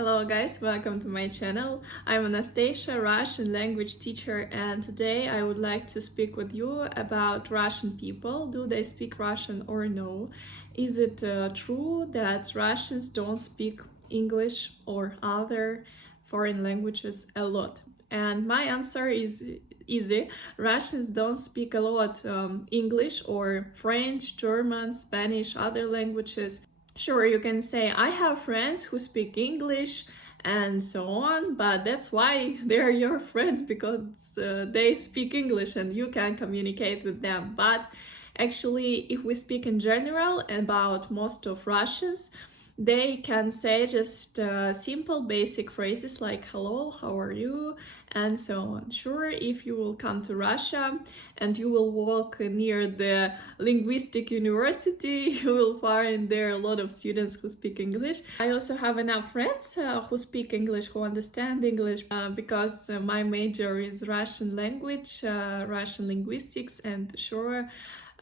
Hello guys, welcome to my channel. I'm Anastasia, Russian language teacher, and today I would like to speak with you about Russian people. Do they speak Russian or no? Is it true that Russians don't speak English or other foreign languages a lot? And my answer is easy. Russians don't speak a lot English or French, German, Spanish, other languages. Sure, you can say, I have friends who speak English and so on, but that's why they're your friends, because they speak English and you can communicate with them. But actually, if we speak in general about most of Russians, they can say just simple basic phrases like hello, how are you, and so on. Sure, if you will come to Russia and you will walk near the linguistic university, you will find there are a lot of students who speak English. I also have enough friends who speak English, who understand English, because my major is Russian language, Russian linguistics, and sure,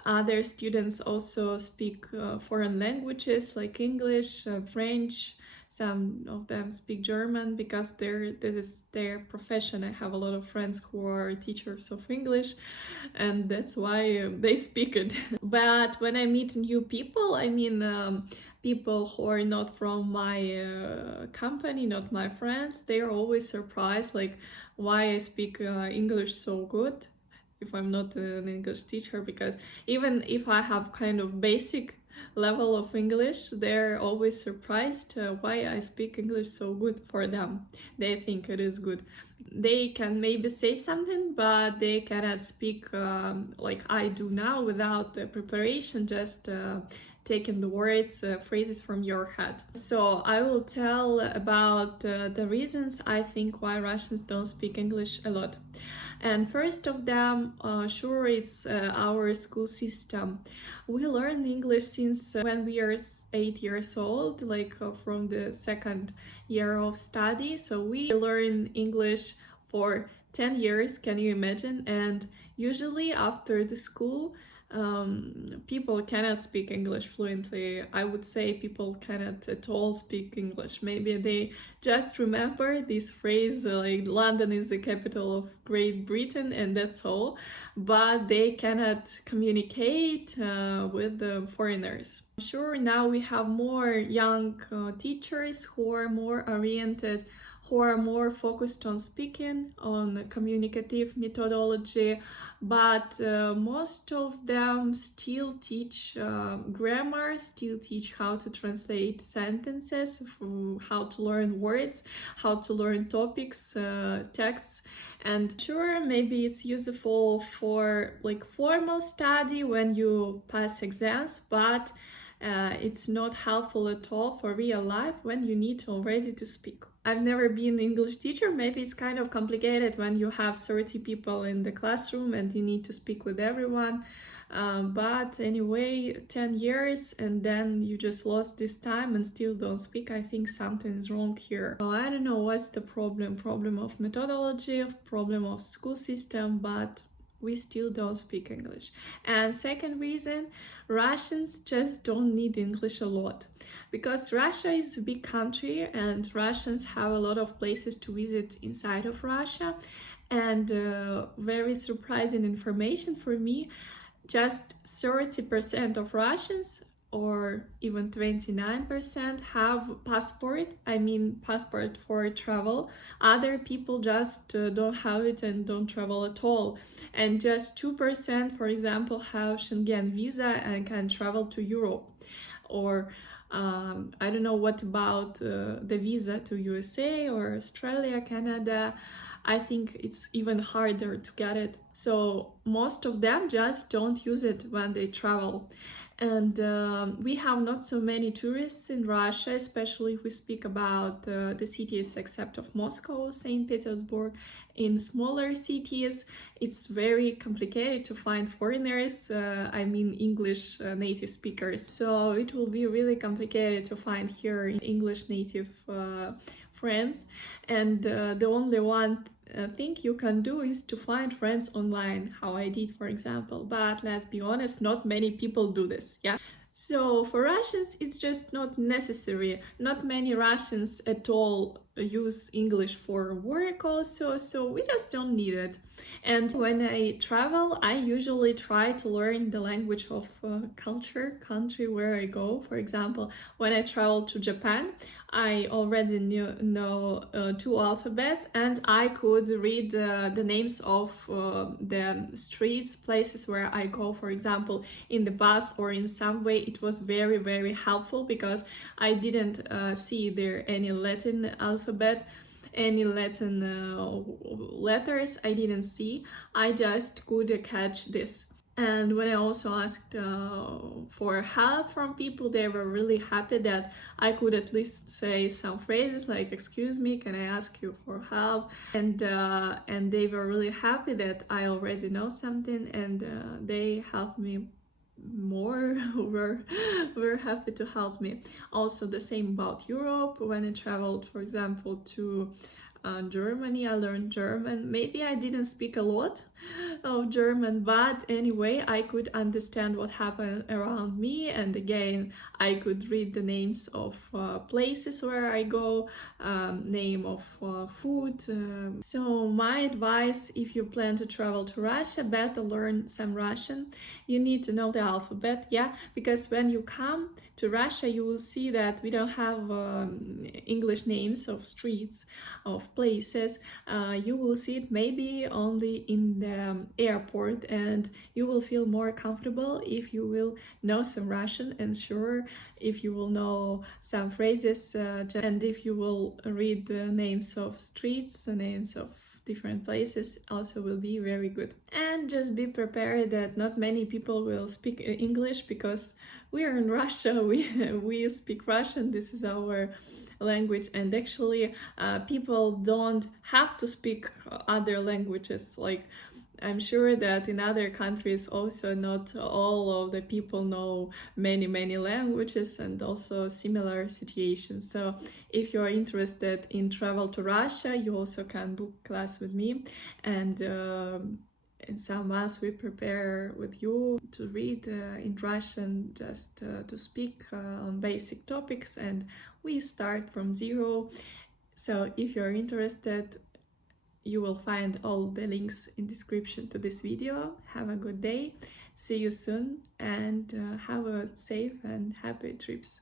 other students also speak foreign languages like English, French. Some of them speak German because this is their profession. I have a lot of friends who are teachers of English, and that's why they speak it. But when I meet new people, I mean people who are not from my company, not my friends, they are always surprised, like why I speak English so good if I'm not an English teacher, because even if I have kind of basic level of English, they're always surprised why I speak English so good for them. They think it is good. They can maybe say something, but they cannot speak like I do now without preparation, just taking the words, phrases from your head. So I will tell about the reasons I think why Russians don't speak English a lot. And first of them, sure, it's our school system. We learn English since when we are 8 years old, like from the second year of study. So we learn English for 10 years, can you imagine? And usually after the school, people cannot speak English fluently. I would say people cannot at all speak English. Maybe they just remember this phrase like London is the capital of Great Britain, and that's all, but they cannot communicate with the foreigners. Sure, now we have more young teachers who are more oriented, who are more focused on speaking, on communicative methodology, but most of them still teach grammar, still teach how to translate sentences, how to learn words, how to learn topics, texts. And sure, maybe it's useful for like formal study when you pass exams, but it's not helpful at all for real life when you need already to speak. I've never been an English teacher. Maybe it's kind of complicated when you have 30 people in the classroom and you need to speak with everyone. But anyway, 10 years and then you just lost this time and still don't speak. I think something is wrong here. So I don't know what's the problem. Problem of methodology, problem of school system, but we still don't speak English. And second reason, Russians just don't need English a lot, because Russia is a big country and Russians have a lot of places to visit inside of Russia. And very surprising information for me, just 30% of Russians, or even 29%, have passport. I mean passport for travel. Other people just don't have it and don't travel at all. And just 2%, for example, have Schengen visa and can travel to Europe. Or I don't know what about the visa to USA or Australia, Canada. I think it's even harder to get it. So most of them just don't use it when they travel. And we have not so many tourists in Russia, especially if we speak about the cities except of Moscow, St. Petersburg. In smaller cities, it's very complicated to find foreigners, I mean English native speakers. So it will be really complicated to find here English native friends. And the only one thing you can do is to find friends online, how I did, for example. But let's be honest, not many people do this, yeah? So for Russians, it's just not necessary. Not many Russians at all use English for work also, so we just don't need it. And when I travel, I usually try to learn the language of country where I go. For example, when I travel to Japan, I already know two alphabets, and I could read the names of the streets, places where I go. For example, in the bus or in subway, it was very helpful because I didn't see there any Latin alphabet, any Latin letters I didn't see. I just could catch this. And when I also asked for help from people, they were really happy that I could at least say some phrases like "Excuse me, can I ask you for help?" And they were really happy that I already know something, and they helped me more. were happy to help me. Also, the same about Europe. When I traveled, for example, to Germany, I learned German. Maybe I didn't speak a lot of German, but anyway, I could understand what happened around me, and again, I could read the names of places where I go, name of food. So my advice, if you plan to travel to Russia, better learn some Russian. You need to know the alphabet, yeah, because when you come to Russia, you will see that we don't have English names of streets, of places. You will see it maybe only in the airport, and you will feel more comfortable if you will know some Russian, and sure, if you will know some phrases, and if you will read the names of streets, the names of different places, also will be very good. And just be prepared that not many people will speak English, because we are in Russia, we speak Russian, this is our language, and actually people don't have to speak other languages. Like, I'm sure that in other countries also not all of the people know many languages, and also similar situations. So if you're interested in travel to Russia, you also can book class with me, and in some months we prepare with you to read in Russian, just to speak on basic topics, and we start from zero. So if you're interested, you will find all the links in description to this video. Have a good day, see you soon, and have a safe and happy trips.